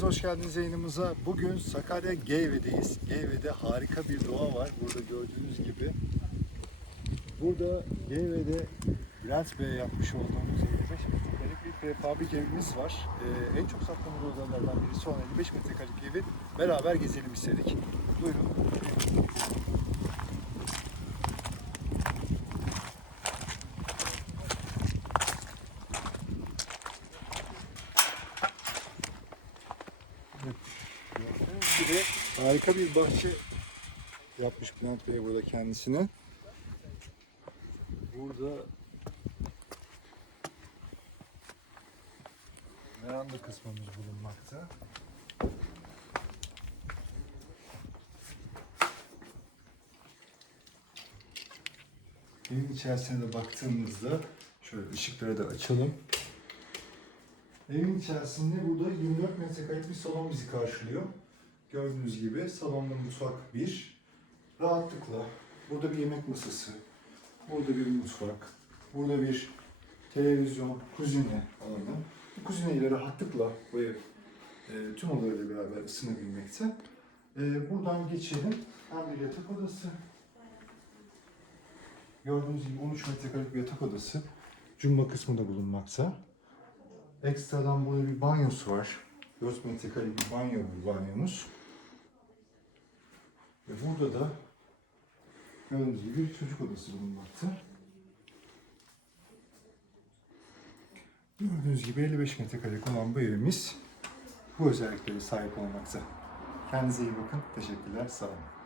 Hoş geldiniz yayınımıza. Bugün Sakarya Geyve'deyiz. Geyve'de harika bir doğa var. Burada gördüğünüz gibi. Burada Geyve'de Bülent Bey'e yapmış olduğumuz 55 metrekarelik bir prefabrik evimiz var. Ee, en çok sattığımız odalardan birisi olan 55 metrekarelik evi beraber gezelim istedik. Buyurun. Gördüğünüz gibi harika bir bahçe yapmış Bülent Bey burada kendisine. Burada veranda kısmımız bulunmakta. Evin içerisine de baktığımızda şöyle ışıkları da açalım. Evin içerisinde burada 24 metrekarelik bir salon bizi karşılıyor. Gördüğünüz gibi salonda mutfak bir. Rahatlıkla burada bir yemek masası, burada bir mutfak, burada bir televizyon, kuzine alanı. Bu kuzine ile rahatlıkla bu ev e, tüm odalarıyla beraber ısınabilmekte. E, buradan geçelim. Hem bir yatak odası. Gördüğünüz gibi 13 metrekarelik bir yatak odası. Cumba kısmı da bulunmakta. Ekstradan burada bir banyosu var. 4 metrekarelik bir banyo bu banyomuz. Ve burada da gördüğünüz gibi bir çocuk odası bulunmakta. Gördüğünüz gibi 55 metrekarelik olan bu evimiz bu özelliklere sahip olmakta. Kendinize iyi bakın. Teşekkürler. Sağ olun.